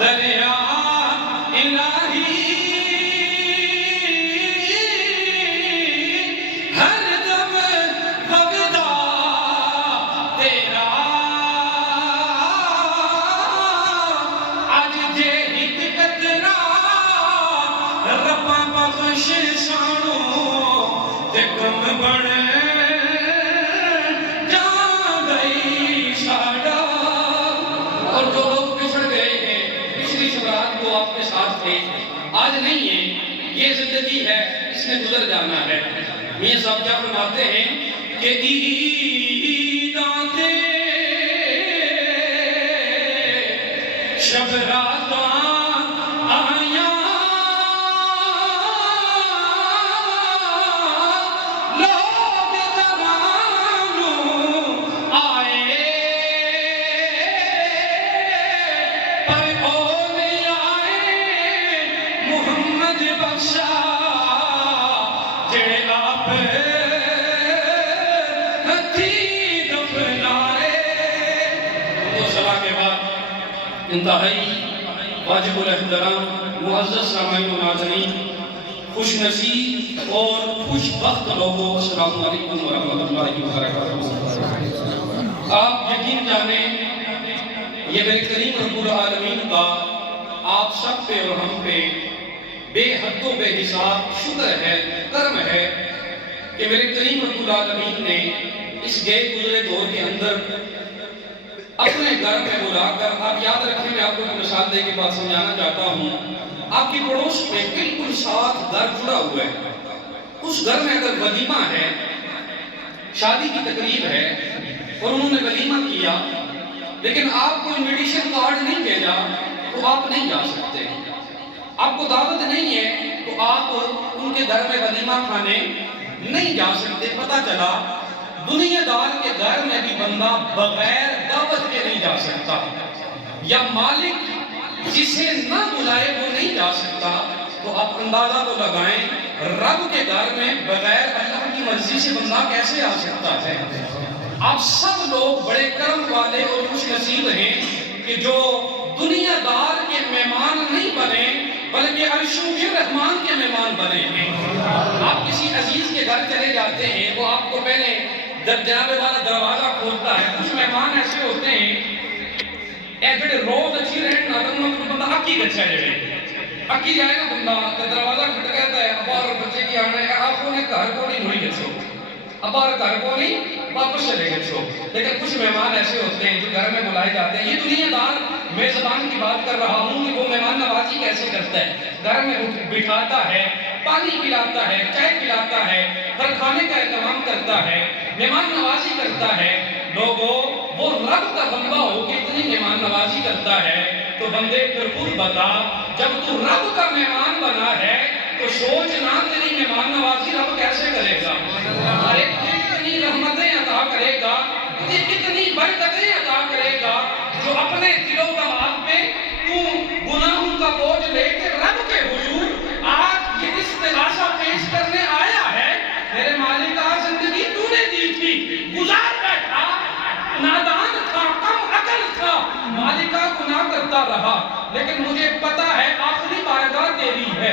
دریا الہی ہر دم وگدا تیرا اج جے ہک قطرہ ربا بخش سانو تے کم بن آپ کے ساتھ تھے آج نہیں ہے، یہ زندگی ہے، اس نے گزر جانا ہے۔ میاں صاحب کیا فرماتے ہیں کہ عیداں تے شب راتاں آیاں لوگ گھرانوں آئے پر محمد بخشا جڑے آپ ہتھی دفنائے۔ تو صلاح کے بعد انتہائی واجب الاحترام معزز سامعین و ناظرین، خوش نصیب اور خوش بخت لوگوں، السلام علیکم ورحمۃ اللہ وبرکاتہ۔ آپ یقین جانیں یہ میرے کریم رب العالمین کا آپ سب پہ اور ہم پہ بے حد و بے حساب شکر ہے، کرم ہے کہ میرے کریم رب العالمین نے اس گئے گزرے دور کے اندر اپنے گھر میں بلا کر، آپ یاد رکھیں میں آپ کو ایک مثال دے کے بات سمجھانا چاہتا ہوں۔ آپ کی پڑوس میں بالکل ساتھ گھر جڑا ہوا ہے، اس گھر میں اگر ولیمہ ہے، شادی کی تقریب ہے اور انہوں نے ولیمہ کیا لیکن آپ کو انویٹیشن کارڈ نہیں بھیجا تو آپ نہیں جا سکتے، آپ کو دعوت نہیں ہے تو آپ ان کے گھر میں ولیمہ کھانے نہیں جا سکتے۔ پتہ چلا دنیا دار کے گھر میں بھی بندہ بغیر دعوت کے نہیں جا سکتا، یا مالک جسے نہ بلائے وہ نہیں جا سکتا، تو آپ اندازہ تو لگائیں رب کے گھر میں بغیر اللہ کی مرضی سے بندہ کیسے آ سکتا ہے۔ آپ سب لوگ بڑے کرم والے اور خوش نصیب ہیں کہ جو دنیا دار کے مہمان نہیں بنے بلکہ عرشوں کے رحمان کے مہمان بنے ہیں۔ آپ کسی عزیز کے گھر چلے جاتے ہیں، وہ آپ کو پہلے جناب والا دروازہ کھولتا ہے۔ کچھ مہمان ایسے ہوتے ہیں اے جڑے روز اچھی رہن نہ تو بندہ اکی گچھا جڑے اکی جائے نا بندہ دروازہ کھٹکاتا ہے، ابا اور بچے کی آنا ہے، آپ کو نے گھر کو نہیں ہوئی گچھو، ابا اور گھر کو نہیں واپس چلے گچھو۔ لیکن کچھ مہمان ایسے ہوتے ہیں جو گھر میں بلائے جاتے ہیں۔ یہ دنیا دار میزبان کی بات کر رہا ہوں کہ وہ مہمان نوازی کیسے کرتا ہے، گھر میں بٹھاتا ہے، پانی پلاتا ہے، چائے پلاتا ہے، ہر کھانے کا اہتمام کرتا ہے، مہمان نوازی کرتا ہے۔ لوگوں وہ رب کا بندہ ہو کے اتنی مہمان نوازی کرتا ہے تو بندے پھر خود بتا، جب تو رب کا مہمان بنا ہے تو سوچنا تیری مہمان نوازی رب کیسے کرے گا، ارے کتنی رحمتیں عطا کرے گا، کتنی برکتیں عطا کرے گا، جو اپنے دل و دماغ پہ تو گناہوں کا بوجھ لے کے رب کے حضور آج یہ استغاثہ پیش کرنے آیا ہے۔ میرے مالک زندگی تو نے دی تھی، گزار بیٹھا، نادان تھا، کم عقل تھا، مالکہ گناہ کرتا رہا، لیکن مجھے پتا ہے آخری بارگاہ تیری ہے،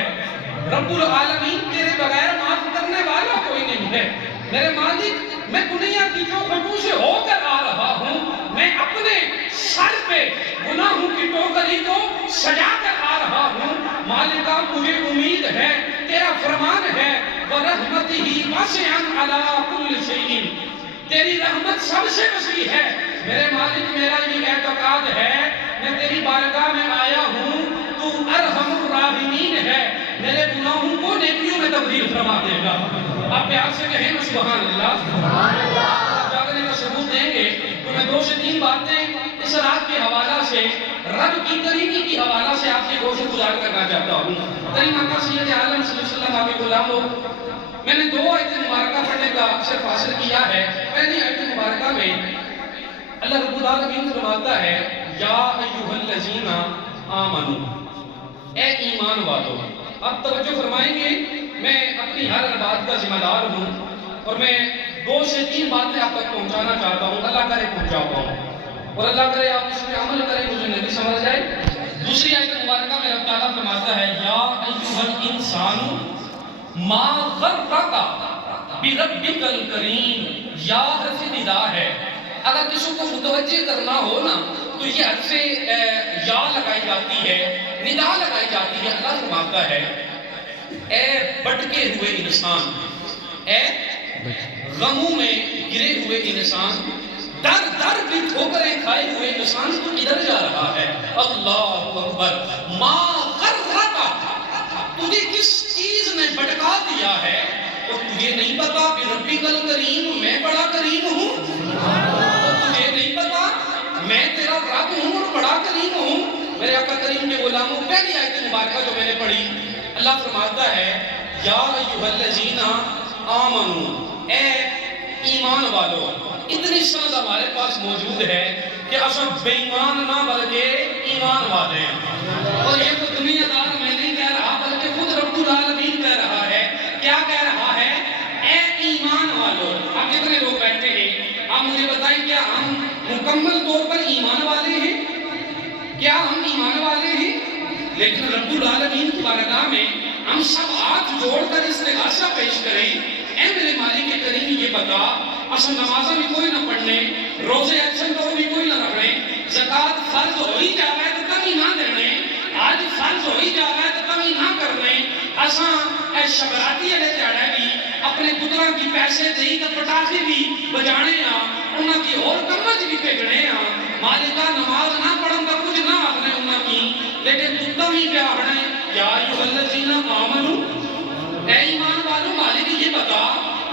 رب العالمین تیرے بغیر معاف کرنے والا کوئی نہیں ہے۔ میرے مالک میں دنیا کی جو خطو سے ہو کر آ رہا ہوں، میں اپنے سر پہ گناہوں کی ٹوکری کو سجا کر آ رہا ہوں۔ مالکہ مجھے امید ہے، تیرا فرمان ہے وَرَحْمَتِهِ وَاسِعًا عَلَىٰ كُلِّ شَيْءٍ، تیری رحمت سب سے وسیع ہے۔ میرے مالک میرا یہ اعتقاد ہے، میں تیری بارگاہ میں آیا ہوں، تو ارحم الراحمین ہے، میرے گناہوں کو نیکیوں میں تبدیل فرما دے گا۔ آپ پیار سے کہیں نا سبحان اللہ۔ جاگنے کا ثبوت دیں گے تو میں 2 سے 3 باتیں اس رات کے حوالہ سے، رب کی کریمی کی حوالہ سے آپ کی گوشت گزار کرنا چاہتا ہوں۔ کریم آقا سید عالم صلی اللہ علیہ وسلم آپ کے غلاموں، میں نے 2 آیت مبارکہ پڑھنے کا صرف حاصل کیا ہے۔ پہلی آیت مبارکہ میں اللہ رب العالمین فرماتا ہے یا ایھا الذین آمنوا، اے ایمان والو۔ آپ توجہ فرمائیں گے، میں اپنی ہر بات کا ذمہ دار ہوں اور میں 2 سے 3 باتیں آپ تک پہنچانا چاہتا ہوں، اللہ کرے پہنچا پاؤں اور اللہ کرے آپ اس میں عمل کریں، مجھے نبی سمجھ جائے۔ دوسری آیت مبارکہ میں رب تعالیٰ فرماتا ہے یا ایھا الانسان ما غرک بربک الکریم. یا حرف ندا ہے. اگر کسی کو متوجہ کرنا ہو نا تو یہ حرف یا لگائی جاتی ہے, ندا لگائی جاتی ہے. اللہ فرماتا ہے اے بٹکے ہوئے انسان, اے غموں میں گرے ہوئے انسان, در در کی ٹھوکریں کھائے ہوئے انسان, تو کدھر جا رہا ہے؟ اللہ اکبر. ما غرک, تجھے کس چیز نے بٹکا دیا ہے اور تجھے نہیں پتا کہ ربک الکریم, میں بڑا کریم ہوں؟ تجھے نہیں پتا میں تیرا رب ہوں اور بڑا کریم ہوں؟ میرے آقا کریم کے غلاموں, پہلی آیت مبارکہ جو میں نے پڑھی, اللہ فرماتا ہے یا ایھا الذین آمنو, اے ایمان والو. اتنی سند ہمارے پاس موجود ہے کہ اصل بے ایمان نہ بلکہ ایمان والے ہیں. اور یہ تو دنیا دار میں نہیں کہہ رہا بلکہ خود رب العالمین کہہ رہا ہے. کیا کہہ رہا ہے؟ اے ایمان والو. آپ کتنے لوگ بیٹھے ہیں, آپ مجھے بتائیں کیا ہم مکمل طور پر ایمان والے ہیں؟ کیا ہم ایمان والے ہیں؟ لیکن رب العالمین کی بارگاہ میں ہم سب ہاتھ جوڑ کر استغاثہ پیش کریں, اے میرے مالک کریم یہ بتا, اصل نمازیں بھی کوئی نہ پڑھنے, روزے اچھن تو بھی کوئی نہ رکھنے, زکوٰۃ فرض ہو ہی جا رہا ہے تو تم ہی نہ دینے, آج فرض ہو ہی جا رہا ہے تو تم ہی نہ کرنے, اساں اے شبراتی والے دیہڑے بھی اپنے پتراں کی پیسے دئی تے پٹاخے بھی بجانے آ, انہاں کی اور کماں بھی بھیجنے آ, مالکا نماز نہ پڑھن دا کچھ نہ آخنے انہاں کی, لیکن تم ہی پہ آخنا ہے یا ایھا الذین آمنو, اے ایمان والو مالک یہ بتا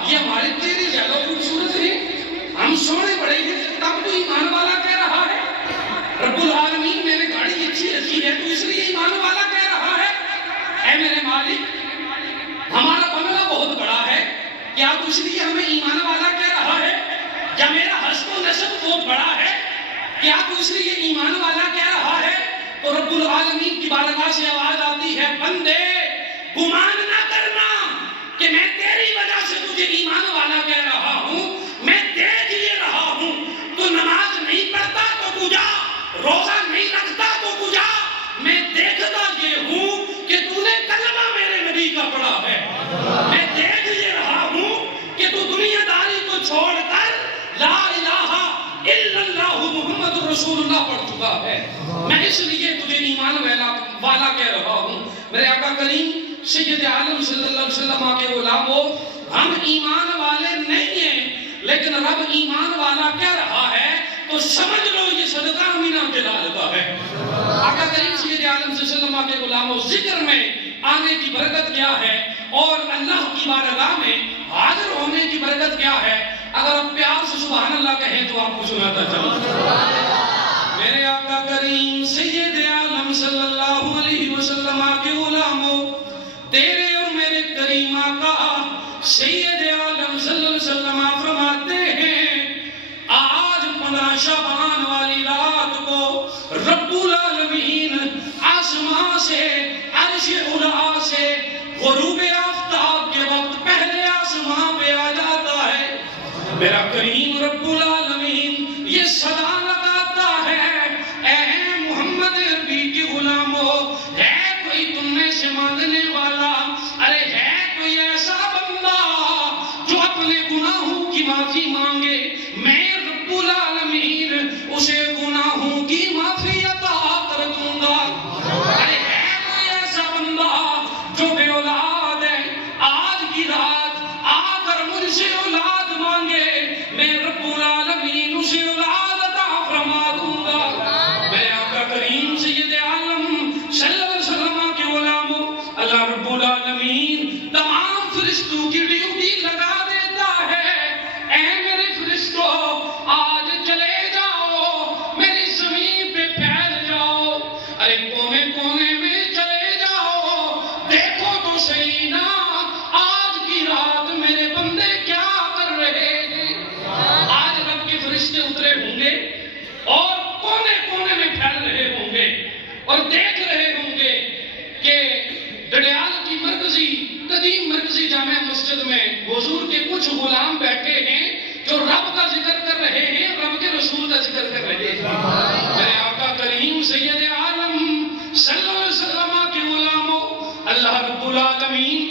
یہ ہمارے تیرے زیادہ خوبصورت ہے, ہم سونے بڑے ہیں, تب تو ایمان والا کہہ رہا ہے. رب العالمین میں نے گاڑی اچھی رکھی ہے تو اس لیے ایمان والا کہہ رہا ہے. اے میرے مالک ہمارا بنگلہ بہت بڑا ہے, کیا تو اس لیے ہمیں ایمان والا کہہ رہا ہے؟ یا میرا حسب و نسب بہت بڑا ہے, کیا تو اس لیے ایمان والا کہہ رہا ہے؟ تو رب العالمین کی بارگاہ سے آواز آتی ہے بندے گمان نہ کرنا کہ میں تیری وجہ سے تجھے ایمان والا کہہ رہا ہوں, میں دیکھ یہ رہا ہوں تو نماز نہیں پڑھتا تو تو جا, روزہ نہیں رکھتا تو تو جا, میں دیکھتا یہ ہوں کہ تو نے کلمہ میرے نبی کا پڑھا ہے, میں دیکھ یہ رہا ہوں کہ تو دنیا داری کو چھوڑ کر لا الہ الا اللہ محمد رسول اللہ پڑھ چکا ہے, میں اس لیے تجھے ایمان والا کہہ رہا ہوں. میرے آقا کریم سید عالم صلی اللہ علیہ وسلم کے غلاموں, ہم ایمان والے نہیں ہیں لیکن رب ایمان والا کہہ رہا ہے تو سمجھ لو یہ صدقہ امینہ جلال کا ہے. آقا کریم سید عالم صلی اللہ علیہ وسلم کے غلاموں, ذکر میں آنے کی برکت کیا ہے اور اللہ کی بارگاہ میں حاضر ہونے کی برکت کیا ہے؟ اگر آپ پیار سے سبحان اللہ کہیں تو آپ کو سناتا چلوں. میرے آقا کریم سید عالم صلی اللہ علیہ وسلم کے غلاموں, تیرے اور میرے کریم آقا سید عالم صلی اللہ علیہ وسلم فرماتے ہیں آج 15 شعبان والی رات کو رب العالمین آسمان سے عرش علا سے غروب آفتاب کے وقت پہلے آسمان پہ آ جاتا ہے. میرا کریم رب العالمین یہ صدا لگاتا ہے اے محمد نبی کے غلاموں, ہے کوئی تم میں سے مانگنے والا, ارے ہے کوئی ایسا بندہ جو اپنے گناہوں کی معافی مانگے, میں رب العالمین اسے گناہوں کی معافی عطا کر دوں گا. ارے ہے کوئی ایسا بندہ جو بے اولاد ہے, آج کی رات آ کر مجھ سے اولاد مانگے, میں رب العالمین اسے اولاد عطا فرما دوں گا. میرے آقا کریم سید عالم صلی اللہ علیہ وسلم کے غلاموں, اللہ رب العالمین تمام فرشتوں کی ڈیوٹی لگا دیتا ہے, اے میرے فرشتوں آج چلے جاؤ, میری زمین پہ پھیل جاؤ, ارے کونے کونے میں چلے جاؤ, دیکھو تو صحیح نا آج کی رات میرے بندے کیا کر رہے ہیں. آج رب کے فرشتے اترے ہوں گے اور کونے کونے میں پھیل رہے ہوں گے اور دیکھ رہے ہوں گے کہ ڈڈیال کی قدیم مرکزی جامع مسجد میں حضور کے کچھ غلام بیٹھے ہیں جو رب کا ذکر کر رہے ہیں, رب کے رسول کا ذکر کر رہے ہیں. میرے آقا کریم سید عالم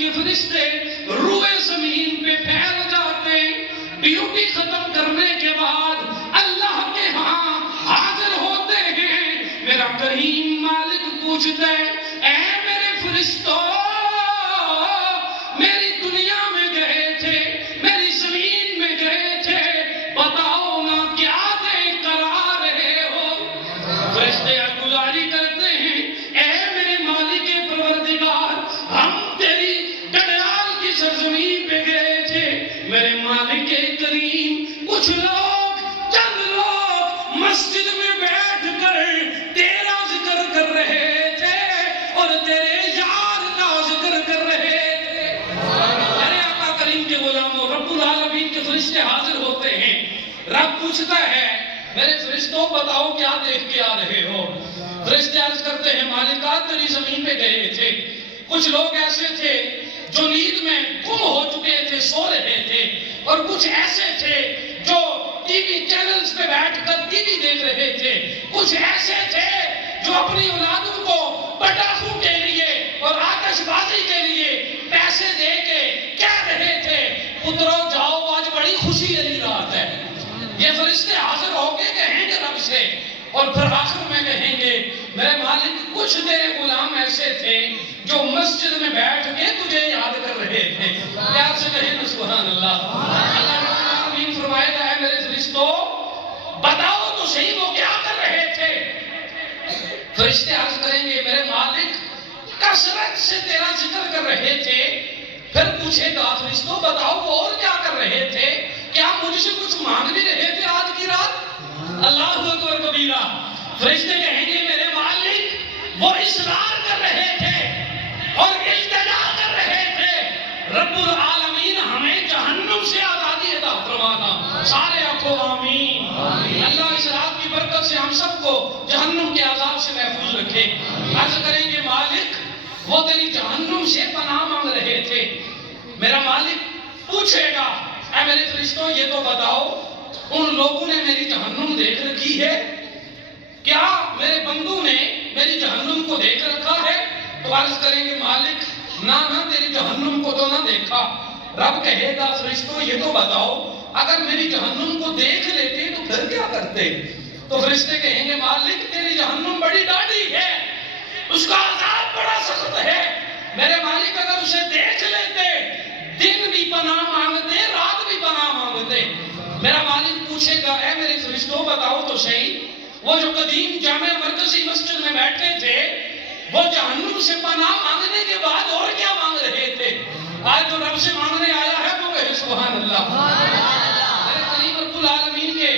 کے فرشتے روئے زمین پہ پھیل جاتے، ڈیوٹی ختم کرنے کے بعد اللہ کے ہاں حاضر ہوتے ہیں۔ میرا کریم مالک پوچھتے ہیں، اے میرے فرشتوں، میری دنیا میں گئے تھے، میری زمین میں گئے تھے، بتاؤ نا کیا دیکھ کر آ رہے ہو؟ فرشتے گزاری کرتے ہیں، اے میرے مالک پروردگار، ہم تیری ڈڈیال کی سرزمین پہ گئے تھے، میرے مالک کریم، کچھ لوگ، چند لوگ مسجد میں بیٹھ کر تیرا ذکر کر رہے تھے اور تیرے یار کا ذکر کر رہے تھے۔ میرے آقا کریم کے غلاموں، رب العالمین کے فرشتے حاضر ہوتے ہیں۔ رب پوچھتا ہے، میرے فرشتوں بتاؤ کیا دیکھ کے آ رہے ہو؟ فرشتے عرض کرتے ہیں، مالکا تیری زمین پہ گئے تھے، کچھ لوگ ایسے تھے جو نیند میں گم ہو چکے تھے، سو رہے تھے، اور کچھ ایسے تھے جو ٹی وی چینلز پہ بیٹھ کر ٹی وی دیکھ رہے تھے، کچھ ایسے تھے جو اپنی اولادوں کو پٹاخوں کے لیے اور آتش بازی کے لیے پیسے دے کے کہہ رہے تھے، پترو جاؤ آج بڑی خوشی والی رات ہے۔ یہ فرشتے حاضر ہو کے کہیں گے رب سے، اور پھر آخر میں کہیں گے، میرے مالک کچھ تیرے غلام ایسے تھے جو مسجد میں بیٹھ کے تجھے یاد کر رہے تھے۔ پیار سے کہیں نا سبحان اللہ۔ اللہ رب العالمین فرمائے گا، ہے میرے فرشتوں بتاؤ تو صحیح وہ کیا کر رہے تھے؟ فرشتے عرض کریں گے، میرے مالک کثرت سے تیرا ذکر کر رہے تھے۔ پھر پوچھے گا، فرشتوں بتاؤ وہ اور کیا کر رہے تھے؟ کیا مجھ سے کچھ مانگ بھی رہے تھے آج کی رات؟ اللہ اکبر کبیرہ۔ فرشتے کہیں گے، میرے مالک وہ اصرار کر رہے تھے اور التجا کر رہے تھے، رب العالمین ہمیں جہنم سے آزادی عطا فرمانا۔ سارے آنکھوں آمین۔ اللہ اس رات کی برکت سے ہم سب کو جہنم کے عذاب سے محفوظ رکھے۔ عرض کریں گے، مالک وہ تیری جہنم سے پناہ مانگ رہے تھے۔ میرا مالک پوچھے گا، اے میرے فرشتوں یہ تو بتاؤ، ان لوگوں نے میری جہنم دیکھ رکھی ہے؟ کیا میرے بندوں نے میری جہنم کو دیکھ رکھا ہے؟ تو عرض کریں گے، مالک نہ تیری جہنم کو تو نہ دیکھا۔ رب کہے گا، فرشتوں یہ تو بتاؤ، اگر میری جہنم کو دیکھ لیتے تو پھر کیا کرتے؟ تو فرشتے کہیں گے، مالک تیری جہنم بڑی ڈاڑھی ہے، اس کا عذاب بڑا سخت ہے، میرے مالک اگر اسے دیکھ لیتے دن بھی پناہ مانگتے، رات بھی پناہ مانگتے۔ میرا مالک پوچھے گا، اے میرے فرشتوں بتاؤ تو صحیح، وہ جو قدیم جامع مرکزی مسجد میں بیٹھے تھے، وہ جہنم سے پناہ مانگنے کے بعد اور کیا مانگ رہے تھے؟ آج جو رب سے مانگنے آیا ہے وہ ہے سبحان اللہ۔ میرے قریب رب العالمین کے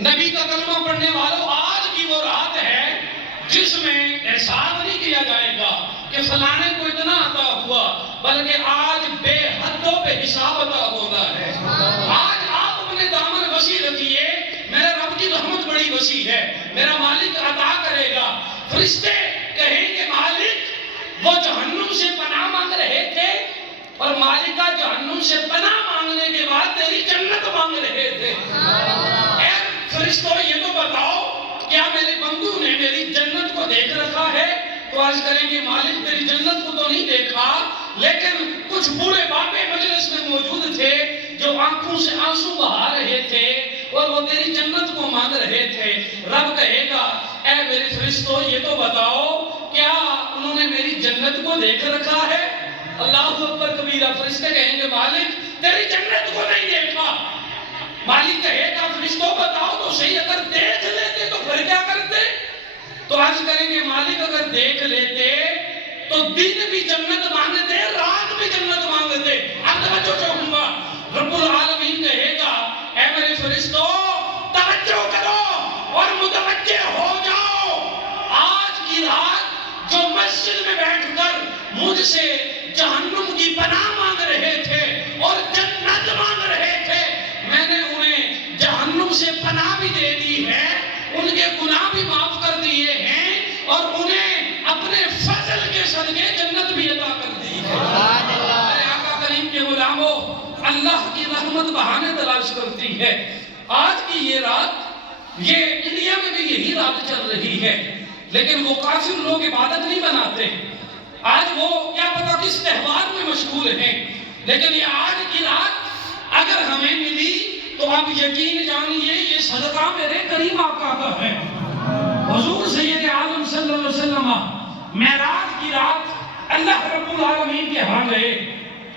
نبی کا کلمہ پڑھنے والوں، آج کی وہ رات ہے جس میں احسان نہیں کیا جائے گا کہ فلانے کو اتنا عطا ہوا، بلکہ آج بے حدوں پہ حساب عطا ہونا ہے۔ آج آپ اپنے دامن وسیع رکھیے، میرے رب کی رحمت بڑی وسیع ہے، میرا مالک عطا کرے گا۔ فرشتے کہیں گے، مالک وہ جہنم سے پناہ مانگ رہے تھے، اور مالکہ جہنم سے پناہ مانگنے کے بعد تیری جنت مانگ رہے تھے۔ اے فرشتوں یہ تو بتاؤ، کیا میرے بندوں نے میری جنت کو دیکھ رکھا ہے؟ تو عرض کریں گے، مالک تیری جنت کو تو نہیں دیکھا، لیکن کچھ بوڑھے باپے مجلس میں موجود تھے جو آنکھوں سے آنسو بہا رہے تھے اور وہ تیری جنت کو مانگ رہے تھے۔ رب کہے گا، اے میرے فرشتوں یہ تو بتاؤ، کیا انہوں نے میری جنت کو دیکھ رکھا ہے؟ اللہ اکبر کبیرہ۔ فرشتے کہیں گے، مالک تیری جنت کو نہیں دیکھا۔ مالک کہے گا، فرشتوں بتاؤ تو صحیح، اگر دیکھ لیتے تو پھر کیا کرتے؟ تو عرض کریں گے، مالک اگر دیکھ لیتے تو دن بھی جنت مانگتے، رات بھی جنت مانگتے۔ اب توجہ چاہوں گا، رب العالمین کہے گا، اے میرے فرشتوں توجہ کرو اور متوجہ ہو جاؤ، آج کی رات جو مسجد میں بیٹھ کر مجھ سے جہنم کی پناہ مانگ رہے تھے اور جنت مانگ رہے تھے، میں نے انہیں جہنم سے پناہ بھی دے دی ہے، ان کے گناہ بھی معاف کر دیے ہیں، اور انہیں اپنے فضل کے صدقے جنت بھی عطا کر دی ہے۔ میرے آقا کریم کے غلاموں، اللہ کی رحمت بہانے تلاش کرتی ہے۔ آج کی یہ رات، یہ انڈیا میں بھی یہی رات چل رہی ہے، لیکن وہ کافر لوگ عبادت نہیں بناتے، آج وہ کیا پتا کس تہوار میں مشغول ہیں، لیکن یہ آج کی رات اگر ہمیں ملی تو آپ یقین جانیے یہ صدقہ میرے کریم آقا کا ہے۔ حضور سید عالم صلی اللہ علیہ وسلم معراج کی رات اللہ رب العالمین کے ہاں گئے،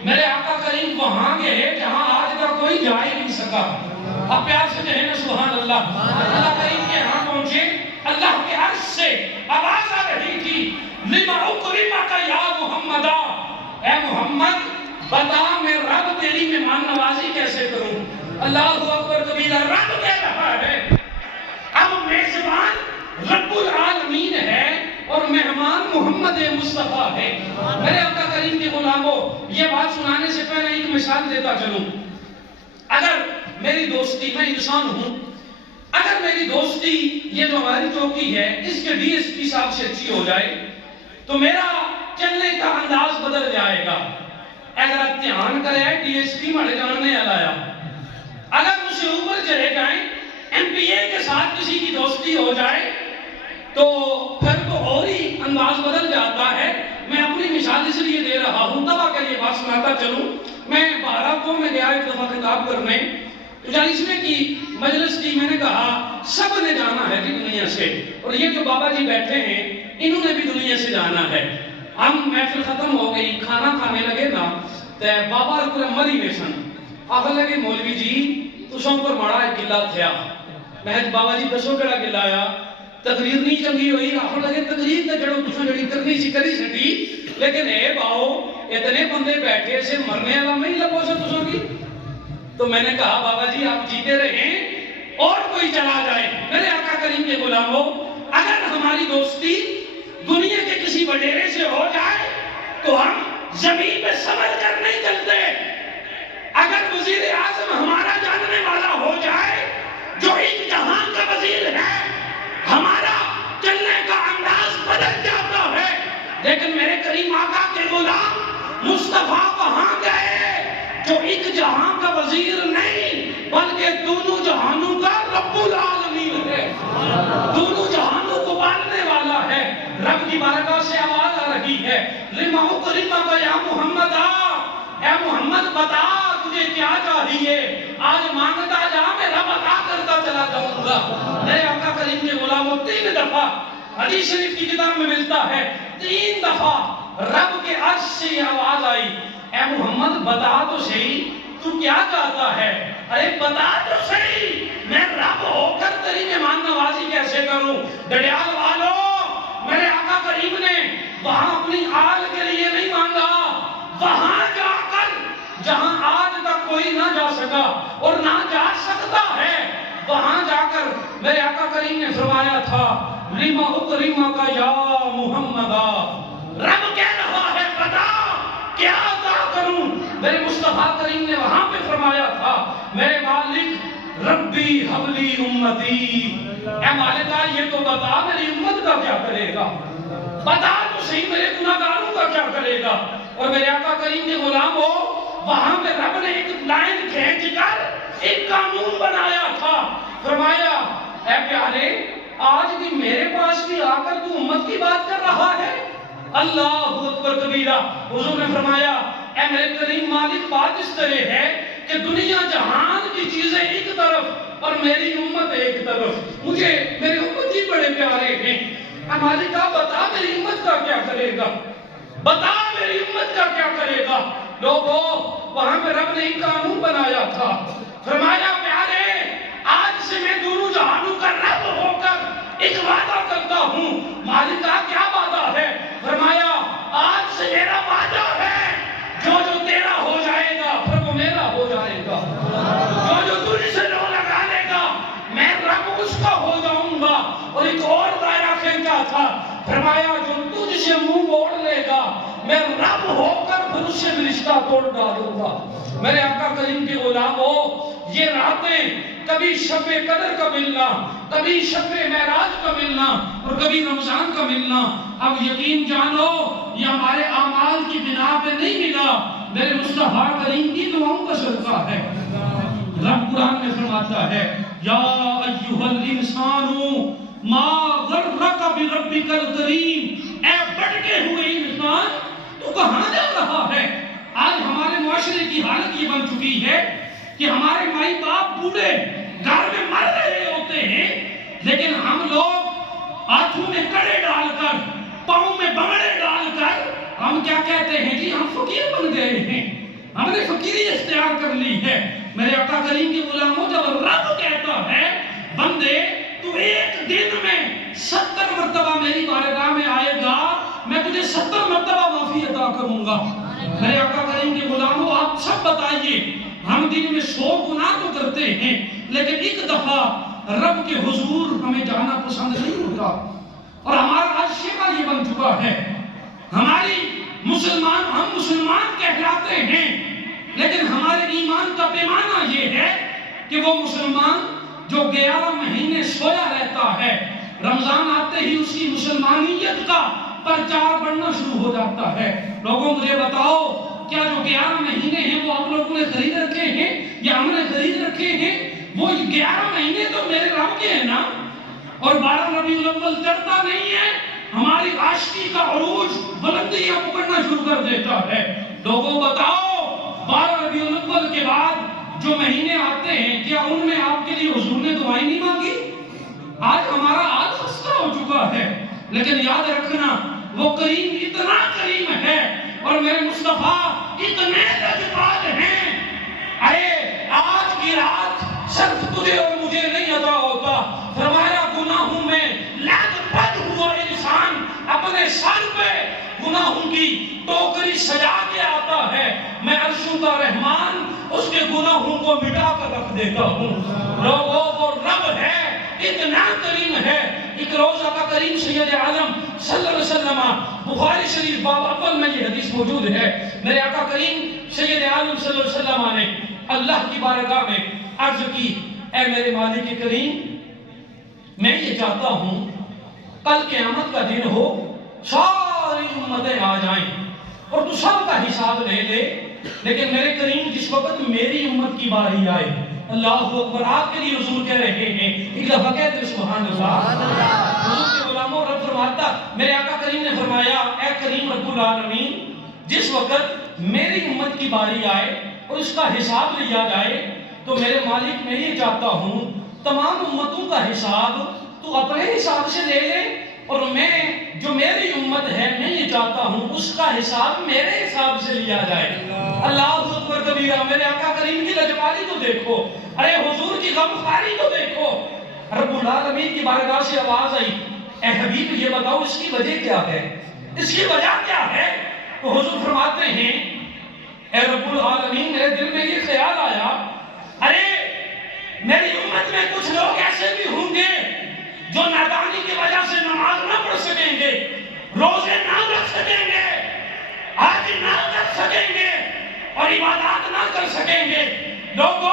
میرے آقا کریم وہاں گئے جہاں آج تک کوئی جا ہی نہیں سکا۔ اب پیار سے کہیں نا سبحان اللہ۔ اللہ کریم کے ہاں پہنچے، اللہ کے عرش سے آواز آ رہی تھی، لِمَا أُكْرِمَكَ يَا مُحَمَّدَ، اے محمد بتا میں رب تیری مہمان نوازی کیسے کروں۔ اللہ اکبر کبیرہ، رب کہہ رہا ہے اب میزبان رب العالمین ہے اور مہمان محمد مصطفیٰ ہے۔ میرے آقا کریم کے غلاموں، یہ بات سنانے سے پہلے ایک مثال دیتا چلوں۔ اگر میری دوستی، میں انسان ہوں، اگر میری دوستی یہ جو ہماری چوکی ہے اس کے ڈی ایس پی صاحب سے اچھی ہو جائے تو میرا چلنے کا انداز بدل جائے گا۔ اگر آپ دھیان کرے ڈی ایس پی مڑے جاننے آلایا، اگر مجھ سے اوپر چلے جائیں، ایم پی اے کے ساتھ کسی کی دوستی ہو جائے تو پھر تو اور ہی انداز بدل جاتا ہے۔ میں اپنی مثال اس لیے دے رہا ہوں، تبا کے لیے بات سناتا چلوں۔ میں بہارا میں گیا ایک دفعہ خطاب کرنے، تو جانشنے کی مجلس کی، میں نے کہا سب نے جانا ہے جی دنیا سے، اور یہ جو بابا جی بیٹھے ہیں انہوں نے بھی دنیا سے جانا ہے۔ ہم محفل ختم ہو گئی، کھانا کھانے لگے نا تے بابا رکھے مری میں سن آخر لگے مولوی جی تسوں پر مڑا ایک گلہ تھیا۔ میں بابا جی دسو کڑا گلہ آیا، تقریر نہیں چنگی ہوئی، آخر لگے تقریر تے جڑو تسوں جڑی کرنی سی کری سٹی، لیکن اے باؤ اتنے بندے بیٹھے سے مرنے والا میں ہی لگو سے تسوں کی۔ تو میں نے کہا بابا جی آپ جیتے رہیں اور کوئی چلا جائے۔ میرے آقا کریم کے غلاموں، اگر ہماری دوستی دنیا کے کسی وڈیرے سے ہو جائے تو ہم زمین پہ سمجھ کر نہیں چلتے۔ اگر وزیر اعظم ہمارا جاننے والا ہو جائے جو ایک جہاں کا وزیر ہے، ہمارا چلنے کا انداز بدل جاتا ہے۔ لیکن میرے کریم آقا کے غلام مصطفیٰ وہاں گئے جو ایک جہاں کا وزیر نہیں بلکہ دونوں جہانوں کا رب العالمین ہے، دونوں جہانوں کو پالنے والا ہے۔ رب کی بارگاہ سے آواز آ رہی ہے، لِمَا أُكْرِمَكَ يَا مُحَمَّدَ، اے محمد بتا تجھے کیا چاہیے، آج مانگتا جا میں رب عطا کرتا چلا جاؤں گا۔ میرے آقا کریم کے غلاموں، 3 دفعہ حدیث شریف کی کتاب میں ملتا ہے، 3 دفعہ رب کے عرش سے یہ آواز آئی، اے محمد بتا تو صحیح تو کیا چاہتا ہے، ارے بتا تو صحیح میں رب ہو کر تیری مہمان نوازی کیسے کروں۔ ڈڈیال والوں، میرے آقا کریم نے وہاں اپنی آل کے لیے نہیں مانگا، وہاں جا کر جہاں آج تک کوئی نہ جا سکا اور نہ جا سکتا ہے، وہاں جا کر میرے آقا کریم نے فرمایا تھا، لِمَا أُكْرِمَكَ يَا مُحَمَّدَ، رب کہہ رہا ہے بتا کیا عطا کروں۔ میرے مصطفیٰ کریم نے وہاں پہ فرمایا تھا، میرے مالک ربی حبلی امتی، اے مالکہ یہ تو بتا میری امت کا کیا کرے گا، بتا تو صحیح میرے گناہگاروں کا کیا کرے گا۔ اور میرے آقا کریم کے غلام ہو، وہاں پہ رب نے ایک لائن کھینچ کر ایک قانون بنایا تھا، فرمایا اے پیارے آج بھی میرے پاس بھی آ کر تو امت کی بات کر رہا ہے۔ اللہ اکبر کبیرہ۔ حضور نے فرمایا اے میرے کریم مالک بات اس طرح ہے کہ دنیا جہان کی چیزیں ایک طرف اور میری امت ایک طرف، مجھے میرے امت ہی بڑے پیارے ہیں۔ اے مالکہ بتا میری امت کا کیا کرے گا، بتا میری امت کا کیا کرے گا۔ لوگوں وہاں پہ رب نے ایک قانون بنایا تھا، فرمایا پیارے آج سے میں دونوں جہانوں کا رب ہو کر ایک وعدہ کرتا ہوں۔ مالکہ کیا وعدہ ہے، فرمایا آج سے میرا وعدہ ہے جو جو تیرا ہو جائے گا پھر وہ میرا ہو جائے گا، جو جو تجھ سے لو لگا لے گا میں رب اس کا ہو جاؤں گا۔ اور ایک اور دائرہ کھینچا تھا، فرمایا جو تجھ سے منہ موڑ لے گا میں رب ہو کر پھر اس سے بھی رشتہ توڑ ڈالوں گا۔ میرے آقا کریم کے غلاموں، یہ راتیں کبھی شب قدر کا ملنا، کبھی شب معراج کا ملنا اور کبھی رمضان کا ملنا، اب یقین جانو یہ ہمارے اعمال کی بنا پہ نہیں ملا، میرے مصطفیٰ کریم کی دعاؤں کا صدقہ ہے۔ رب قرآن میں فرماتا ہے یا ایھا الانسان ما غرک بربک الکریم، اے بھٹکے ہوئے انسان ہے کہ ہمارے مائی باپ بوڑھے گھر میں مر رہے ہوتے ہیں، لیکن ہم لوگ ہاتھوں میں کڑے ڈال کر، پاؤں میں بنگڑے ڈال کر ہم کیا کہتے ہیں جی ہم فقیر بن گئے ہیں، ہم نے فقیری اختیار کر لی ہے۔ میرے آقا کریم کے غلاموں، جب رب کہتا ہے بندے تو ایک دن میں 70 مرتبہ میری بارگاہ میں آئے گا، میں تجھے 70 مرتبہ معافی عطا کروں گا۔ میرے آقا کریم کے غلاموں، آپ سب بتائیے، ہم دن میں 100 گناہ تو کرتے ہیں، لیکن ایک دفعہ رب کے حضور ہمیں جانا پسند نہیں ہوتا، اور ہمارا عاشقہ یہ بن چکا ہے، ہم مسلمان کہلاتے ہیں، لیکن ہمارے ایمان کا پیمانہ یہ ہے کہ وہ مسلمان جو 11 مہینے سویا رہتا ہے، رمضان آتے ہی اس کی مسلمانیت کا پرچار بڑھنا شروع ہو جاتا ہے۔ لوگوں مجھے بتاؤ، کیا جو 11 مہینے ہیں وہ آپ لوگوں نے خرید رکھے ہیں یا ہم نے خرید رکھے ہیں؟ وہ 11 مہینے تو میرے رب کے ہیں نا، اور 12 ربیع الاول چڑھتا نہیں ہے، ہماری عاشقی کا عروج بلندیاں پکڑنا شروع کر دیتا ہے۔ لوگوں بتاؤ، 12 ربیع الاول کے بعد جو مہینے آتے ہیں، کیا ان میں آپ کے لیے حضور نے دعائیں نہیں مانگی؟ آج ہمارا حال خستہ ہو چکا ہے، لیکن یاد رکھنا وہ کریم اتنا کریم ہے، اور میرے مصطفیٰ اتنے لجپال ہیں۔ ارے آج کی رات صرف تجھے اور مجھے نہیں عطا ہوتا، فرمایا گناہوں میں لت پت ہوا انسان اپنے سر پہ گناہوں کی ٹوکری سجا کے آتا ہے، میں عرشوں کا رحمان اس کے گناہوں کو مٹا کر رکھ دیتا ہوں۔ لوگوں وہ رب ہے، اتنا کریم ہے۔ ایک روز آقا کریم سید عالم صلی اللہ علیہ وسلم، بخاری شریف باب اول میں یہ حدیث موجود ہے، میرے آقا کریم سید عالم صلی اللہ علیہ وسلم نے اللہ کی بارگاہ میں عرض کی، اے میرے مالک کریم، میں یہ چاہتا ہوں کل قیامت کا دن ہو، ساری امتیں آ جائیں اور تو سب کا حساب لے لے، لیکن میرے کریم جس وقت میری امت کی باری آئے، اللہ اکبر، آپ کے لیے حضور کہہ رہے ہیں، ایک دفعہ کہتے ہیں سبحان اللہ۔ حضور کے غلاموں، رب فرماتا، میرے آقا کریم نے فرمایا، اے کریم رب العالمین، جس وقت میری امت کی باری آئے اور اس کا حساب لیا جائے، تو میرے مالک میں یہ چاہتا ہوں تمام امتوں کا حساب تو اپنے حساب سے لے لے، اور میں جو میری امت ہے میں یہ چاہتا ہوں اس کا حساب میرے حساب سے لیا جائے۔ اللہ اکبر کبیرہ، میرے آقا کریم کی لجپالی تو دیکھو، ارے حضور کی غمخواری تو دیکھو۔ رب العالمین کی بارگاہ سے آواز آئی، اے حبیب یہ بتاؤ اس کی وجہ کیا ہے، اس کی وجہ کیا ہے؟ تو حضور فرماتے ہیں، اے رب العالمین، میرے دل میں یہ خیال آیا، ارے میری امت میں کچھ لوگ ایسے بھی ہوں گے جو نادانی کی وجہ سے نماز نہ پڑھ سکیں گے، روزے نہ رکھ سکیں گے، حج نہ کر سکیں گے، اور عبادات نہ کر سکیں گے۔ لوگوں،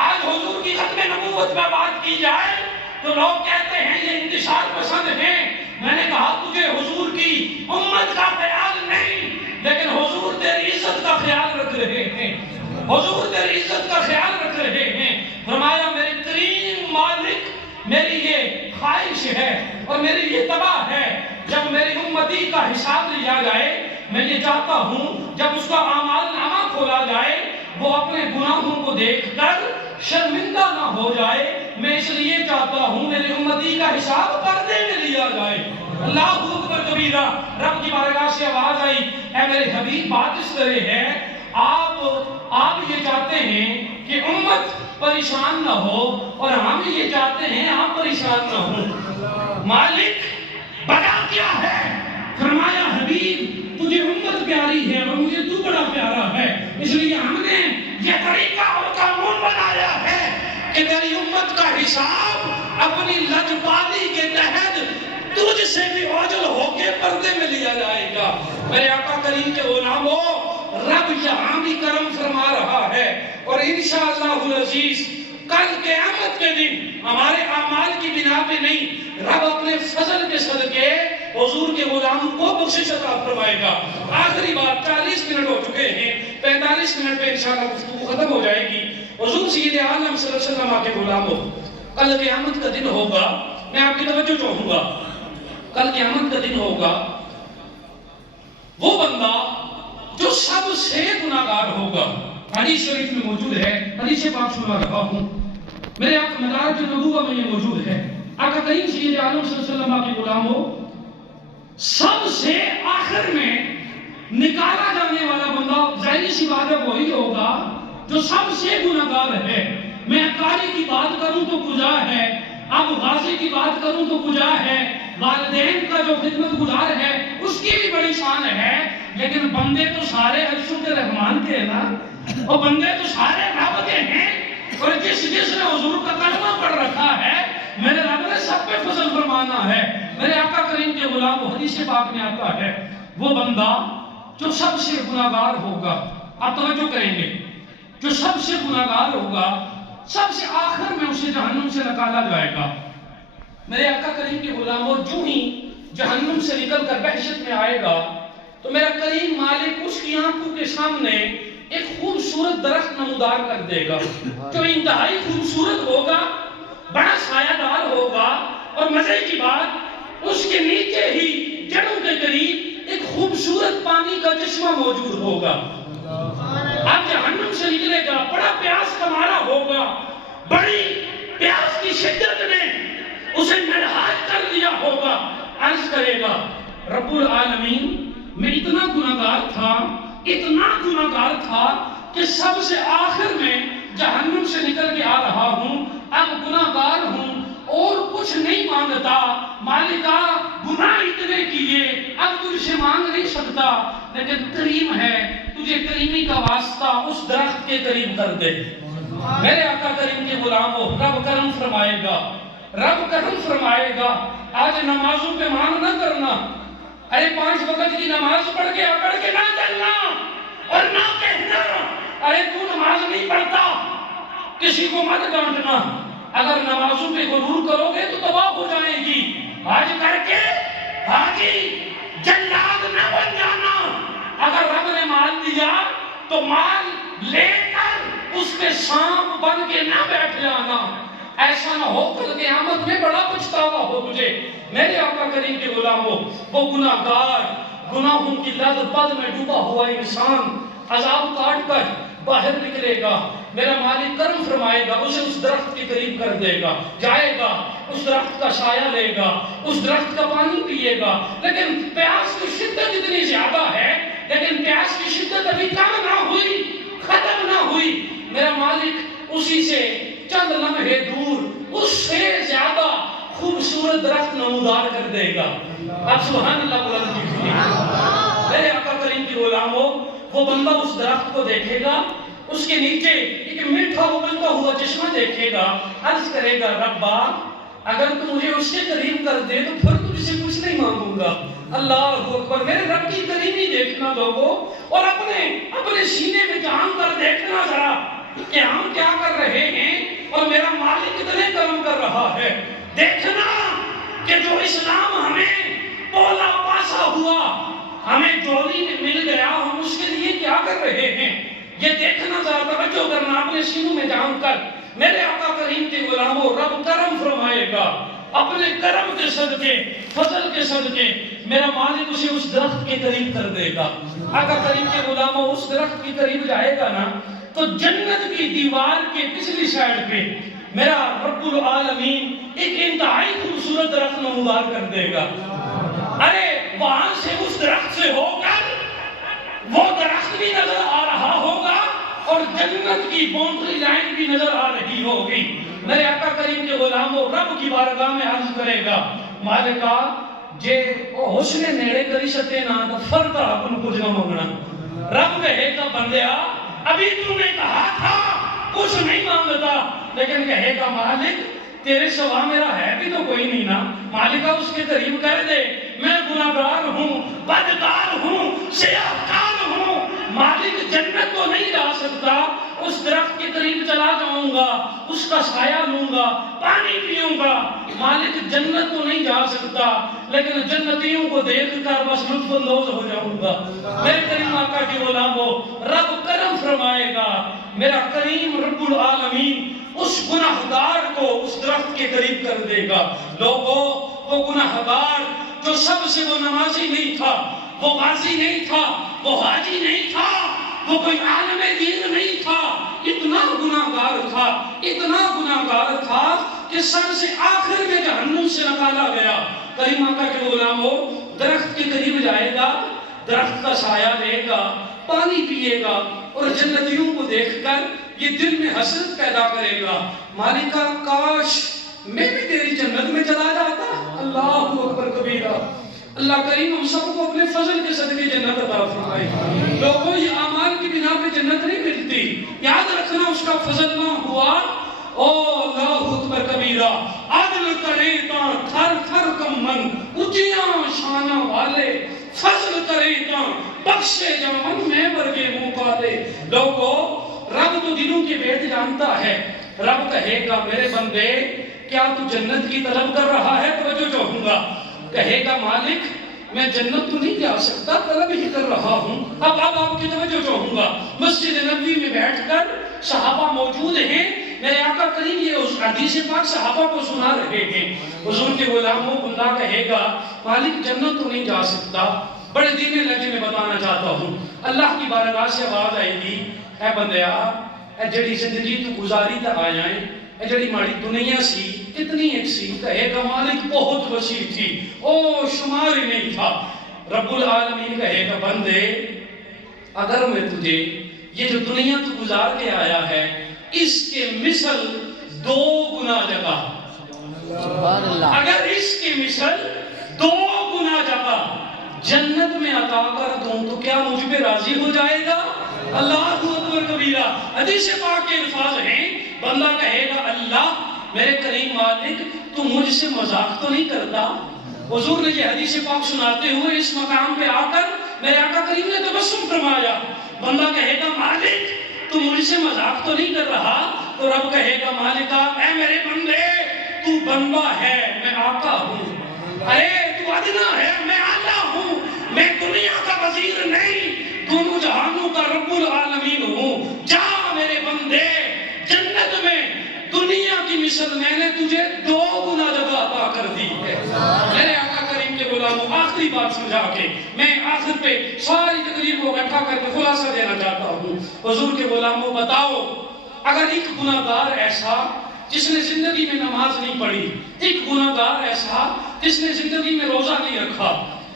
آج حضور کی ختم نبوت میں بات کی جائے تو لوگ کہتے ہیں یہ انتشار پسند ہیں۔ میں نے کہا تجھے حضور کی امت کا خیال نہیں، لیکن حضور تیری عزت کا خیال رکھ رہے ہیں، حضور تیری عزت کا خیال رکھ رہے ہیں۔ فرمایا میرے کریم مالک، میری یہ خواہش ہے اور میری یہ تباہ ہے، جب میری امتی کا حساب لیا جائے، میں یہ چاہتا ہوں جب اس کا اعمال نامہ کھولا جائے وہ اپنے گناہوں کو دیکھ کر شرمندہ نہ ہو جائے، میں اس لیے چاہتا ہوں میری امتی کا حساب پردے میں لیا جائے۔ اللہ اکبر کبیرہ، رب کی بارگاہ سے آواز آئی، اے میرے حبیب بات اس طرح ہے، آپ یہ چاہتے ہیں کہ امت پریشان نہ ہو اور ہم یہ چاہتے ہیں آپ پریشان نہ ہو۔ مالک بڑا کیا ہے؟ فرمایا حبیب تجھے امت پیاری ہے اور مجھے تو بڑا پیارا ہے، اس لیے ہم نے یہ طریقہ اور قانون بنایا ہے کہ میری امت کا حساب اپنی لجپالی کے تحت تجھ سے بھی اوجل ہو کے پردے میں لیا جائے گا۔ میرے آقا کریم کے غلاموں، رب یہاں بھی کرم فرما رہا ہے، اور انشاءاللہ العزیز کل قیامت کے دن ہمارے اعمال کی بنا پہ نہیں، رب اپنے فضل کے صدقے حضور کے غلاموں کو بخشش عطا فرمائے گا۔ آخری بات، 40 منٹ ہو چکے ہیں، 45 منٹ پہ انشاءاللہ گفتگو ختم ہو جائے گی۔ حضور سید عالم صلی اللہ علیہ وسلم کے غلاموں، کل قیامت کا دن ہوگا، میں آپ کی توجہ چاہوں گا، کل قیامت کا دن ہوگا، وہ بندہ جو سب سے گناہگار ہوگا، حدیث شریف میں موجود ہے، حدیث پاک سنا رہا ہوں، میرے آقا مدارج النبوہ میں یہ موجود ہے، آقا کریم سید عالم صلی اللہ علیہ وسلم کے غلاموں، سب سے آخر میں نکالا جانے والا بندہ ظاہری سی بات ہے وہی ہوگا جو سب سے گناہگار ہے۔ میں قاری کی بات کروں تو کجا ہے، اب غازی کی بات کروں تو کجا ہے، والدین کا جو خدمت گزار ہے اس کی بھی بڑی شان ہے، لیکن بندے تو سارے عرشوں کے رحمان کے ہیں نا، اور بندے تو سارے رب کے ہیں، اور جس نے حضور کا کلمہ پڑھ رکھا ہے میرے رب نے سب پہ فضل فرمانا ہے۔ میرے آقا کریم کے غلام حدیث پاک میں آتا ہے وہ بندہ جو سب سے گناہگار ہوگا، آپ توجہ کریں گے، جو سب سے گناہگار ہوگا سب سے آخر میں اسے جہنم سے نکالا جائے گا۔ میرے آقا کریم کے غلاموں جو ہی جہنم سے نکل کر بحشت میں آئے گا تو میرا کریم مالک اس کی آنکھوں کے سامنے ایک خوبصورت درخت نمودار کر دے گا جو انتہائی خوبصورت ہوگا، بڑا سایہ دار ہوگا، اور مزے کی بات اس کے نیچے ہی جڑوں کے قریب ایک خوبصورت پانی کا چشمہ موجود ہوگا۔ اب جہنم سے نکلے گا، بڑا پیاس کا مارا ہوگا، بڑی پیاس کی شدت نے اسے منہار کر دیا ہوگا، عرض کرے گا رب العالمین میں اتنا گناہگار تھا کہ سب سے آخر میں جہنم سے نکل کے آ رہا ہوں، اب گناہگار ہوں اور کچھ نہیں مانگتا، مالکا گناہ اتنے کیے اب تجھ سے مانگ نہیں سکتا، لیکن کریم ہے، تجھے کریمی کا واسطہ اس درخت کے قریب کر دے۔ میرے آقا کریم کے غلاموں، رب کرم فرمائے گا، رب کرم فرمائے گا۔ آج نمازوں پہ مان نہ کرنا، ارے 5 وقت کی نماز پڑھ کے اکڑ کے نہ چلنا اور نہ کہنا ارے تو نماز نہیں پڑھتا، کسی کو مت ڈانٹنا۔ اگر نمازوں پہ غرور کرو گے تو تباہ ہو جائے گی۔ آج کر کے حاجی جلاد نہ بن جانا، اگر رب نے مال دیا تو مال لے کر اس پہ سانپ بن کے نہ بیٹھ جانا، ایسا نہ ہو کل قیامت میں بڑا پچھتاوا ہو تجھے۔ میرے آقا کریم کے غلاموں، وہ گناہگار، گناہوں کی لد بد میں ڈوبا ہوا انسان عذاب کاٹ کر باہر نکلے گا، میرا مالک کرم فرمائے گا، اسے اس درخت کے قریب کر دے گا، جائے گا، اس درخت کا سایہ لے گا، اس درخت کا پانی پیے گا، لیکن پیاس کی شدت اتنی زیادہ ہے، لیکن پیاس کی شدت ابھی کم نہ ہوئی، ختم نہ ہوئی، میرا مالک اسی سے چند لمحے دور اس سے زیادہ خوبصورت درخت نمودار کر دے گا۔ آپ سبحان اللہ بلند کیجیے۔ میرے آقا کریم کے غلاموں، وہ بندہ اس درخت کو دیکھے گا، اس کے نیچے ایک میٹھا ابلتا ہوا چشمہ دیکھے گا، عرض کرے گا ربا اگر تو مجھے اس کے قریب کر دے تو پھر تجھ سے کچھ نہیں مانگوں گا۔ اللہ اکبر، میرے رب کی کریمی دیکھنا لوگوں، اور اپنے سینے میں جان کر دیکھنا ذرا کہ ہم کیا کر رہے ہیں اور میرا مالک کتنے کرم کر رہا ہے۔ دیکھنا کہ جو اسلام ہمیں پولا پاسا ہوا، ہمیں جولی میں مل گیا، ہم اس کے لیے کیا کر رہے ہیں، یہ دیکھنا ذرا توجہ کرنا اپنے سینوں میں جان کر۔ میرے آقا کریم کے غلاموں، رب کرم فرمائے گا، اپنے کرم کے صدقے، فضل کے صدقے میرا مالک اسے اس درخت کے قریب کر دے گا۔ آقا کریم کے غلاموں، اس درخت کے قریب جائے گا نا تو جنت کی دیوار کے پچھلی سائڈ پہ میرا رب العالمین ایک انتہائی خوبصورت درخت نمودار کر دے گا۔ ارے وہاں سے اس درخت سے ہو کر وہ درخت بھی نظر آ رہا ہوگا اور جنت کی باؤنڈری لائن بھی نظر آ رہی ہوگی۔ میرے آقا کریم کے غلاموں، رب کی بارگاہ میں عرض کرے گا مالکا جے او حسن نیڑے کری سکتے نا تو فردا اپن کچھ نہ مانگنا۔ رب کہے گا بندیا ابھی تو نے کہا تھا کچھ نہیں مانگتا، لیکن کہے گا مالک تیرے سوا میرا ہے بھی تو کوئی نہیں نا۔ مالکہ اس کے قریب کر دے، میں گناہگار ہوں، بدکار ہوں، سیاہکار ہوں، مالک جنت تو نہیں جا سکتا، اس درخت کے قریب چلا جاؤں گا، اس کا سایہ لوں گا، پانی پیوں گا، مالک جنت تو نہیں جا سکتا، لیکن جنتیوں کو دیکھ کر بس لطف اندوز ہو جاؤں گا۔ میرے کریم آقا کی غلاموں، رب کرم فرمائے گا، میرا کریم رب العالمین اس گناہگار کو اس درخت کے قریب کر دے گا۔ لوگوں، وہ گناہگار جو سب سے وہ نمازی نہیں تھا، وہ غازی نہیں تھا، وہ حاجی نہیں تھا، وہ کوئی عالم دین نہیں تھا، اتنا گناہگار تھا، اتنا گناہگار تھا کہ سر سے آخر میں جہنم سے نکالا گیا۔ کریم آقا کے غلاموں، درخت کے قریب جائے گا، درخت کا سایہ لے گا، پانی پیے گا، اور جنتیوں کو دیکھ کر یہ دل میں حسرت پیدا کرے گا، مالکا کاش میں بھی تیری جنت میں چلا جاتا۔ اللہ اکبر کبیرہ۔ اللہ کریم ہم سب کو اپنے فضل کے صدقے جنت عطا فرمائے۔ لوگوں یہ اعمال کی بنا پہ جنت نہیں ملتی، یاد رکھنا اس کا فضل نہ ہوا۔ او اللہ اکبر کبیرہ۔ عدل کرے تا تھر تھر کمن، اچیاں شانہ والے، فضل کرے تا بخشے جامن میں برگے منہ کالے۔ لوگوں رب تو دلوں کے بیت جانتا ہے۔ رب کہے گا میرے بندے کیا تو جنت کی طلب کر رہا ہے؟ توجہ چاہوں گا۔ کہے گا مالک میں جنت تو نہیں جا سکتا، طلب ہی کر رہا ہوں۔ اب آپ کی توجہ چاہوں گا۔ مسجد نبوی میں بیٹھ کر صحابہ موجود ہیں، میرے آقا کریم یہ اس حدیث پاک صحابہ کو سنا رہے ہیں۔ حضور کے غلاموں بندہ کہے گا مالک جنت تو نہیں جا سکتا، بڑے دھیمے لہجے میں بتانا چاہتا ہوں۔ اللہ کی بارگاہ سے آواز آئے گی، اے بندیا اے جڑی زندگی تو گزاری تا آیا ہے، اے جڑی ماڑی دنیا سی کتنی ایک سی؟ کہے گا مالک بہت وسیع تھی، او شمار ہی نہیں تھا۔ رب العالمین کہے گا بندے اگر میں تجھے یہ جو دنیا تو گزار کے آیا ہے اس کے مثل 2 گنا جگہ، اگر اس کے مثل 2 گنا جگہ جنت میں عطا کر دوں تو کیا مجھ پہ راضی ہو جائے گا؟ اللہ اکبر کبیرہ۔ حدیث پاک کے الفاظ ہیں، بندہ کہے گا اللہ میرے کریم مالک تو مجھ سے مذاق تو نہیں کرتا؟ حضور نے یہ حدیث پاک سناتے ہوئے اس مقام پہ آ کر میرے آقا کریم نے تبسم فرمایا۔ بندہ کہے گا مالک تو مجھ سے مذاق تو نہیں کر رہا؟ تو رب کہے گا مالکہ اے میرے بندے تو بندہ ہے میں آقا ہوں، ارے تو ادنا ہے میں اعلیٰ ہوں، میں دنیا کا وزیر نہیں دونوں جہانوں کا رب العالمین ہوں۔ جا میرے بندے جنت میں دنیا کی مثل میں نے تجھے 2 گنا جگہ عطا کر دی ہے۔ میرے آقا کریم کے غلاموں آخری بات سمجھا کے میں آخر پہ ساری تقریر کو اکٹھا کر کے خلاصہ دینا چاہتا ہوں۔ حضور کے غلاموں بتاؤ اگر ایک گناہگار ایسا جس نے زندگی میں نماز نہیں پڑھی، ایک گناہگار ایسا جس نے زندگی میں روزہ نہیں رکھا،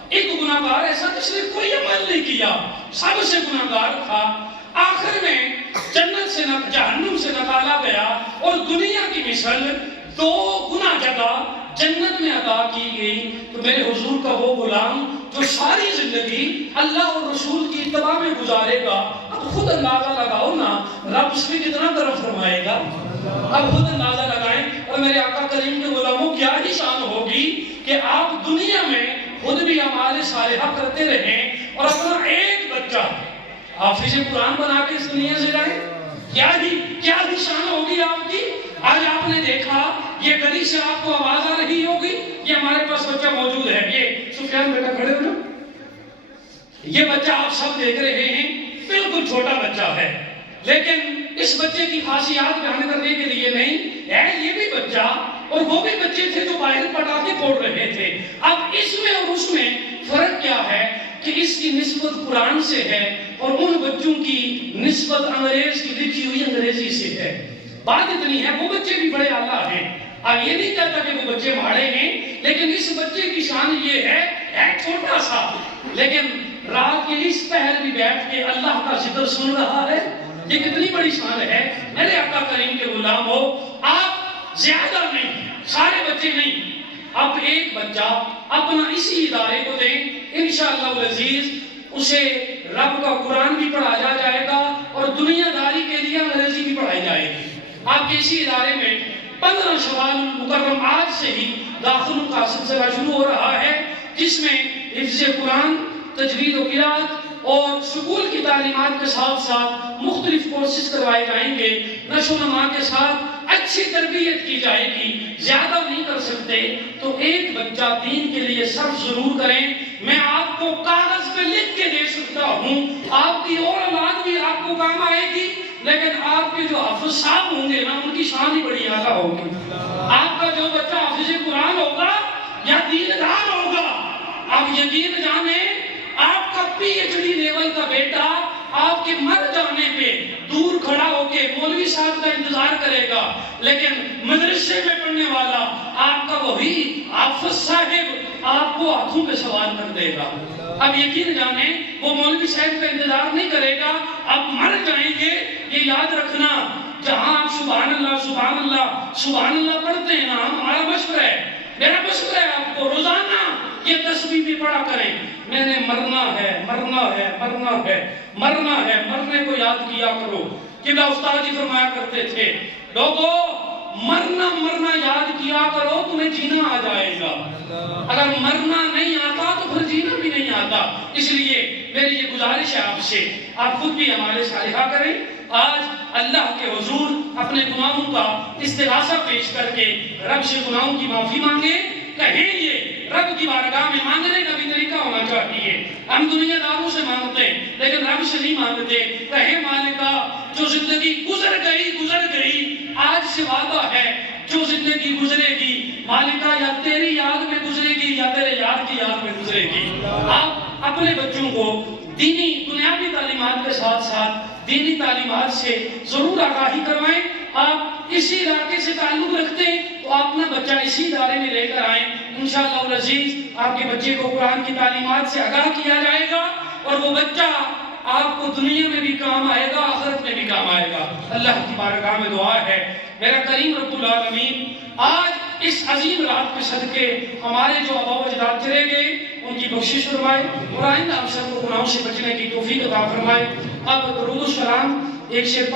ایک گناہگار ایسا جس نے کوئی عمل نہیں کیا، سب سے گناہگار تھا، آخر میں جنت سے جہنم سے نکالا گیا اور دنیا کی مثل 2 گنا جگہ جنت میں عطا کی گئی، تو میرے حضور کا وہ غلام جو ساری زندگی اللہ اور رسول کی اتباع میں گزارے گا، اب خود اندازہ لگاؤ نا رب اس میں کتنا کرم فرمائے گا، اب خود اندازہ لگائیں۔ اور میرے آقا کریم کے غلاموں کیا ہی شان ہوگی کہ آپ دنیا میں خود بھی اعمال صالحہ کرتے رہیں اور اپنا ایک بچہ حافظ قرآن بنا کے اس دنیا سے جائیں، کیا ہی شان ہوگی آپ کی۔ آج آپ نے دیکھا یہ گلی سے آپ کو آواز آ رہی ہوگی، یہ ہمارے پاس بچہ موجود ہے، یہ سفیان بیٹا کھڑے ہو نا، یہ بچہ آپ سب دیکھ رہے ہیں، بالکل چھوٹا بچہ ہے، لیکن اس بچے کی خاصیات بیان کرنے کے لیے نہیں ہے، یہ بھی بچہ اور وہ بھی بچے تھے جو باہر پٹاخے پھوڑ رہے تھے۔ اب اس میں اور اس میں فرق کیا ہے کہ اس کی نسبت قرآن سے ہے اور ان بچوں کی نسبت انگریز کی لکھی ہوئی انگریزی سے ہے۔ بات اتنی ہے وہ بچے بھی بڑے اعلیٰ ہیں، اب یہ نہیں کہتا کہ وہ بچے ماڑے ہیں، لیکن اس بچے کی شان یہ ہے چھوٹا سا لیکن رات کے اس پہر بھی بیٹھ کے اللہ کا ذکر سن رہا ہے، یہ کتنی بڑی شان ہے۔ میرے آقا کریم کے غلام ہو، آپ زیادہ نہیں، سارے بچے نہیں، اب ایک بچہ اپنا اسی ادارے کو دیں، انشاءاللہ العزیز اسے رب کا قرآن بھی پڑھایا جائے گا اور دنیا داری کے لیے انگریزی بھی پڑھائی جائے گی۔ آپ کے اسی ادارے میں 15 شوال مکرم آج سے ہی داخلوں کا سلسلہ شروع ہو رہا ہے، جس میں حفظ قرآن، تجوید و قرات اور سکول کی تعلیمات کے ساتھ ساتھ مختلف کورسز کروائے جائیں گے، نشو و نما کے ساتھ اچھی تربیت کی جائے گی۔ زیادہ نہیں کر سکتے تو ایک بچہ دین کے لیے صرف ضرور کریں، میں آپ کو کاغذ پہ لکھ کے دے سکتا ہوں، آپ کی اور اولاد بھی آپ کو کام آئے گی، لیکن آپ کے جو حافظ صاحب ہوں گے نا ان کی شان ہی بڑی اعلیٰ ہوگی۔ آپ کا جو بچہ حافظ قرآن ہوگا یا دیندار ہوگا، آپ یقین جانیں آپ کا پی ایچ ڈی لیول کا بیٹا آپ کے مر جانے پہ دور کھڑا ہو کے مولوی صاحب کا انتظار کرے گا، لیکن مدرسے میں پڑھنے والا آپ کا وہی حافظ صاحب آپ کو ہاتھوں پہ سوار کر دے گا۔ اب یقین جانیں وہ مولوی صاحب کا انتظار نہیں کرے گا، اب مر جائیں گے۔ یہ یاد رکھنا، جہاں آپ سبحان اللہ سبحان اللہ سبحان اللہ پڑھتے ہیں نا، ہمارا مشورہ ہے، میرا مشورہ ہے آپ کو روزانہ یہ تسبیح بھی پڑھا کریں، میں نے مرنا ہے مرنا ہے مرنا ہے مرنا ہے، مرنے کو یاد کیا کرو۔ قبلہ استاد جی فرمایا کرتے تھے، لوگوں مرنا مرنا یاد کیا کرو، تمہیں جینا آ جائے گا۔ اگر مرنا نہیں آتا تو پھر جینا بھی نہیں آتا۔ اس لیے میری یہ گزارش ہے آپ سے، آپ خود بھی ہمارے صالحہ کریں، آج اللہ کے حضور اپنے گناہوں کا استغاثہ پیش کر کے رب سے گناہوں کی معافی مانگے۔ کہیں یہ رب کی بارگاہ میں مانگنے کا بھی طریقہ ہونا چاہیے۔ ہم دنیا داروں سے مانگتے ہیں لیکن رب سے نہیں مانگتے۔ کہے مالکہ جو زندگی گزر گئی آج سے وعدہ ہے، جو زندگی گزرے گی مالکہ یا تیری یاد میں گزرے گی یا تیرے یاد کی یاد میں گزرے گی۔ آپ اپنے بچوں کو دینی دنیاوی تعلیمات کے ساتھ ساتھ دینی تعلیمات سے ضرور آگاہی کروائیں۔ آپ اسی علاقے سے تعلق رکھتے ہیں تو اپنا بچہ اسی ادارے میں لے کر آئیں، انشاءاللہ العزیز آپ کے بچے کو قرآن کی تعلیمات سے آگاہ کیا جائے گا، اور وہ بچہ آپ کو دنیا میں بھی کام آئے گا، آخرت میں بھی کام آئے گا۔ اللہ کی بارگاہ میں دعا ہے میرا کریم رب العالمین آج اس عظیم رات کے صدقے ہمارے جو آباء و اجداد چلے گئے ان کی بخشش فرمائے، اور آئندہ ہم سب کو گناہوں سے بچنے کی توفیق عطا فرمائے۔ اب درود و سلام ایک شیر